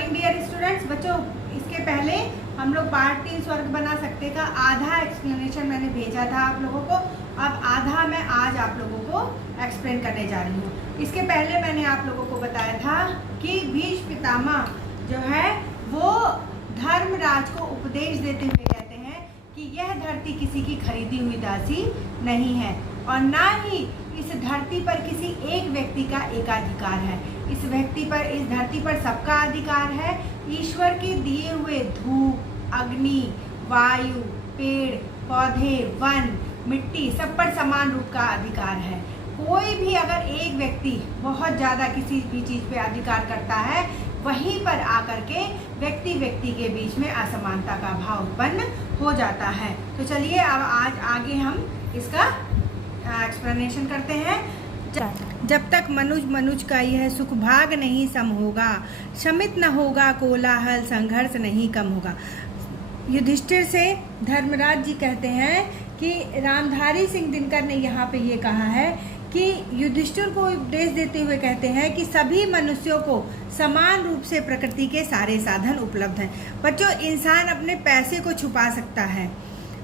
Morning dear students. बच्चों, इसके पहले हम लोग पार्ट 3 स्वर्ग बना सकते का आधा एक्सप्लेनेशन मैंने भेजा था आप लोगों को। अब आधा मैं आज आप लोगों को एक्सप्लेन करने जा रही हूँ। इसके पहले मैंने आप लोगों को बताया था कि भीष्म पितामह जो है वो धर्मराज को उपदेश देते हुए कहते हैं कि यह धरती किसी की खरीदी हुई दासी नहीं है और ना ही इस धरती पर किसी एक व्यक्ति का एकाधिकार है। इस धरती पर सबका अधिकार है। ईश्वर के दिए हुए धूप, अग्नि, वायु, पेड़ पौधे, वन, मिट्टी सब पर समान रूप का अधिकार है। कोई भी अगर एक व्यक्ति बहुत ज़्यादा किसी भी चीज़ पे अधिकार करता है, वहीं पर आकर के व्यक्ति के बीच में असमानता का भाव उत्पन्न हो जाता है। तो चलिए अब आज आगे हम इसका एक्सप्लेनेशन करते हैं। जब तक मनुज का यह सुख भाग नहीं सम होगा, शमित न होगा कोलाहल, संघर्ष नहीं कम होगा। युधिष्ठिर से धर्मराज जी कहते हैं कि रामधारी सिंह दिनकर ने यहाँ पे ये कहा है कि युधिष्ठिर को उपदेश देते हुए कहते हैं कि सभी मनुष्यों को समान रूप से प्रकृति के सारे साधन उपलब्ध हैं। बच्चों, इंसान अपने पैसे को छुपा सकता है,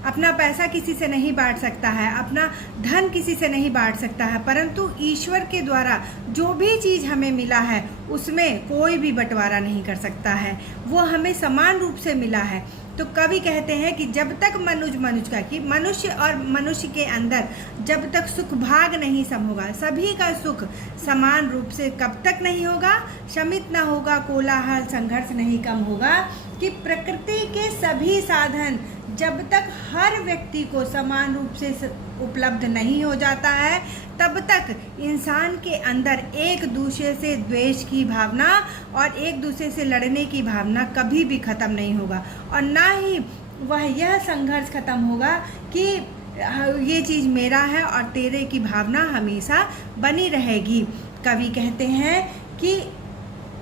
अपना पैसा किसी से नहीं बांट सकता है, अपना धन किसी से नहीं बांट सकता है, परंतु ईश्वर के द्वारा जो भी चीज़ हमें मिला है उसमें कोई भी बंटवारा नहीं कर सकता है। वो हमें समान रूप से मिला है। तो कवि कहते हैं कि जब तक मनुज का कि मनुष्य और मनुष्य के अंदर जब तक सुख भाग नहीं सम होगा, सभी का सुख समान रूप से कब तक नहीं होगा, शमित न होगा कोलाहल, संघर्ष नहीं कम होगा, कि प्रकृति के सभी साधन जब तक हर व्यक्ति को समान रूप से उपलब्ध नहीं हो जाता है, तब तक इंसान के अंदर एक दूसरे से द्वेष की भावना और एक दूसरे से लड़ने की भावना कभी भी खत्म नहीं होगा और ना ही वह यह संघर्ष खत्म होगा कि ये चीज़ मेरा है और तेरे की भावना हमेशा बनी रहेगी। कवि कहते हैं कि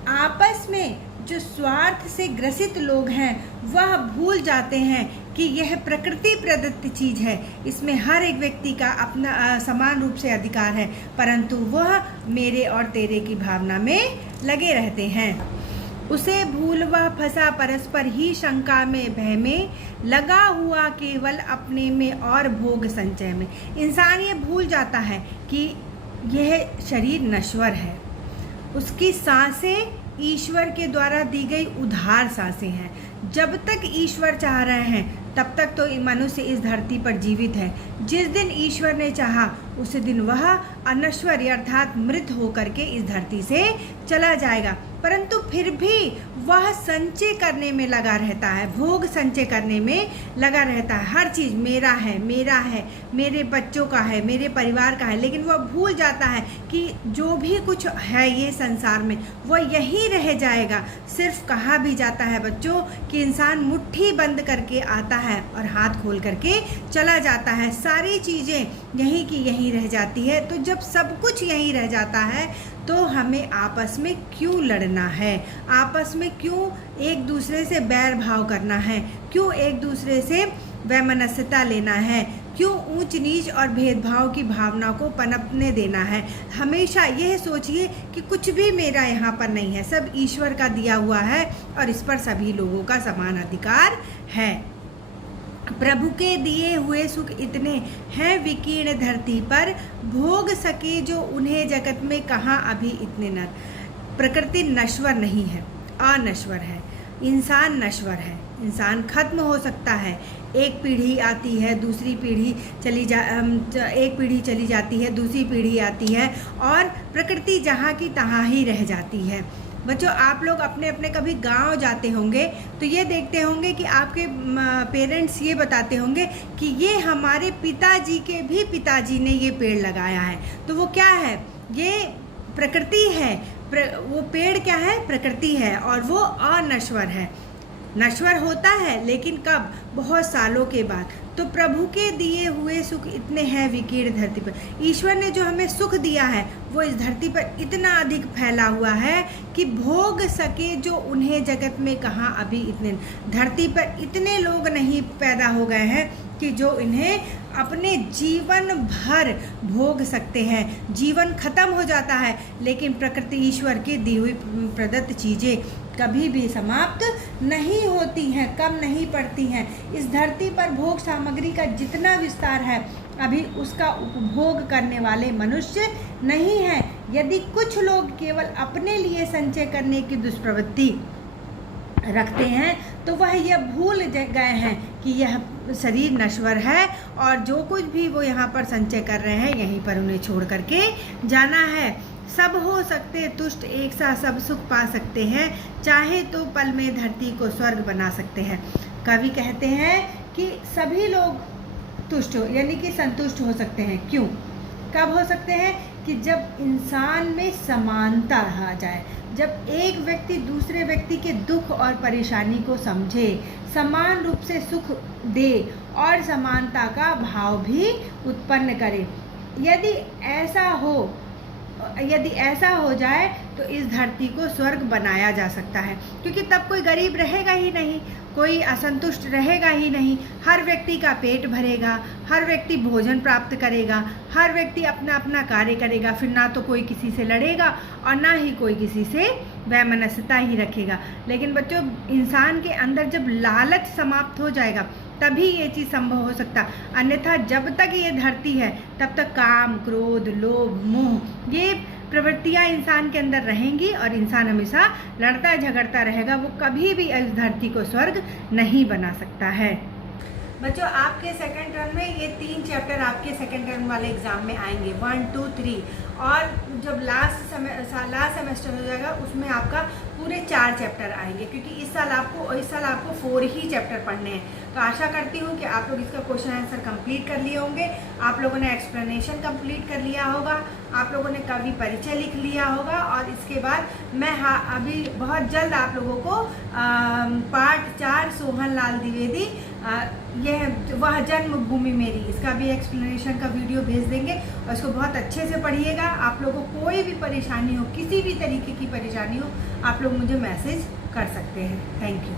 आपस में जो स्वार्थ से ग्रसित लोग हैं वह भूल जाते हैं कि यह प्रकृति प्रदत्त चीज़ है, इसमें हर एक व्यक्ति का अपना समान रूप से अधिकार है, परंतु वह मेरे और तेरे की भावना में लगे रहते हैं। उसे भूल वह फंसा परस्पर ही शंका में, भय में लगा हुआ केवल अपने में और भोग संचय में। इंसान ये भूल जाता है कि यह शरीर नश्वर है, उसकी सांसें ईश्वर के द्वारा दी गई उधार सांसें हैं। जब तक ईश्वर चाह रहे हैं तब तक तो मनुष्य इस धरती पर जीवित है। जिस दिन ईश्वर ने चाहा उस दिन वह अनश्वर अर्थात मृत होकर के इस धरती से चला जाएगा, परंतु फिर भी वह संचय करने में लगा रहता है, भोग संचय करने में लगा रहता है। हर चीज़ मेरा है, मेरे बच्चों का है, मेरे परिवार का है, लेकिन वह भूल जाता है कि जो भी कुछ है ये संसार में वह यहीं रह जाएगा। सिर्फ कहा भी जाता है बच्चों कि इंसान मुट्ठी बंद करके आता है और हाथ खोल करके चला जाता है, सारी चीज़ें यहीं की यहीं रह जाती है। तो जब सब कुछ यहीं रह जाता है तो हमें आपस में क्यों लड़ना है, आपस में क्यों एक दूसरे से बैर भाव करना है, क्यों एक दूसरे से वैमनस्यता लेना है, क्यों ऊंच नीच और भेदभाव की भावना को पनपने देना है। हमेशा यह सोचिए कि कुछ भी मेरा यहाँ पर नहीं है, सब ईश्वर का दिया हुआ है और इस पर सभी लोगों का समान अधिकार है। प्रभु के दिए हुए सुख इतने हैं विकीर्ण धरती पर, भोग सके जो उन्हें जगत में कहाँ अभी इतने नर। प्रकृति नश्वर नहीं है, अनश्वर है। इंसान नश्वर है, इंसान खत्म हो सकता है। एक पीढ़ी आती है, दूसरी पीढ़ी एक पीढ़ी चली जाती है, दूसरी पीढ़ी आती है और प्रकृति जहाँ की तहाँ ही रह जाती है। बच्चों, आप लोग अपने अपने कभी गांव जाते होंगे तो ये देखते होंगे कि आपके पेरेंट्स ये बताते होंगे कि ये हमारे पिताजी के भी पिताजी ने ये पेड़ लगाया है। तो वो क्या है? ये प्रकृति है। वो पेड़ क्या है? प्रकृति है और वो अनश्वर है। नश्वर होता है लेकिन कब? बहुत सालों के बाद। तो प्रभु के दिए हुए सुख इतने हैं विकीर्ण धरती पर। ईश्वर ने जो हमें सुख दिया है वो इस धरती पर इतना अधिक फैला हुआ है कि भोग सके जो उन्हें जगत में कहाँ अभी इतने। धरती पर इतने लोग नहीं पैदा हो गए हैं कि जो इन्हें अपने जीवन भर भोग सकते हैं। जीवन खत्म हो जाता है लेकिन प्रकृति ईश्वर की दी हुई प्रदत्त चीज़ें कभी भी समाप्त नहीं होती हैं, कम नहीं पड़ती हैं। इस धरती पर भोग सामग्री का जितना विस्तार है, अभी उसका उपभोग करने वाले मनुष्य नहीं हैं। यदि कुछ लोग केवल अपने लिए संचय करने की दुष्प्रवृत्ति रखते हैं तो वह यह भूल गए हैं कि यह शरीर नश्वर है और जो कुछ भी वो यहाँ पर संचय कर रहे हैं यहीं पर उन्हें छोड़ करके जाना है। सब हो सकते तुष्ट, एक साथ सब सुख पा सकते हैं, चाहे तो पल में धरती को स्वर्ग बना सकते हैं। कवि कहते हैं कि सभी लोग तुष्ट हो यानी कि संतुष्ट हो सकते हैं। क्यों, कब हो सकते हैं? कि जब इंसान में समानता रहा जाए, जब एक व्यक्ति दूसरे व्यक्ति के दुख और परेशानी को समझे, समान रूप से सुख दे और समानता का भाव भी उत्पन्न करे। यदि ऐसा हो जाए तो इस धरती को स्वर्ग बनाया जा सकता है, क्योंकि तब कोई गरीब रहेगा ही नहीं, कोई असंतुष्ट रहेगा ही नहीं। हर व्यक्ति का पेट भरेगा, हर व्यक्ति भोजन प्राप्त करेगा, हर व्यक्ति अपना अपना कार्य करेगा। फिर ना तो कोई किसी से लड़ेगा और ना ही कोई किसी से वैमनस्यता ही रखेगा। लेकिन बच्चों, इंसान के अंदर जब लालच समाप्त हो जाएगा तभी ये चीज़ संभव हो सकता, अन्यथा जब तक ये धरती है तब तक काम, क्रोध, लोभ, मोह ये प्रवृत्तियाँ इंसान के अंदर रहेंगी और इंसान हमेशा लड़ता झगड़ता रहेगा। वो कभी भी इस धरती को स्वर्ग नहीं बना सकता है। बच्चों, आपके सेकंड टर्म में ये 3 चैप्टर आपके सेकंड टर्म वाले एग्जाम में आएंगे, 1, 2, 3। और जब लास्ट सेमेस्टर हो जाएगा उसमें आपका पूरे 4 चैप्टर आएंगे, क्योंकि इस साल आपको 4 ही चैप्टर पढ़ने हैं। तो आशा करती हूँ कि आप लोग इसका क्वेश्चन आंसर कंप्लीट कर लिए होंगे, आप लोगों ने एक्सप्लेनेशन कंप्लीट कर लिया होगा, आप लोगों ने कवि परिचय लिख लिया होगा। और इसके बाद मैं अभी बहुत जल्द आप लोगों को पार्ट 4 सोहनलाल द्विवेदी यह वह जन्मभूमि मेरी, इसका भी एक्सप्लेनेशन का वीडियो भेज देंगे और इसको बहुत अच्छे से पढ़िएगा। आप लोगों को कोई भी परेशानी हो, किसी भी तरीके की परेशानी हो, आप लोग मुझे मैसेज कर सकते हैं। Thank you.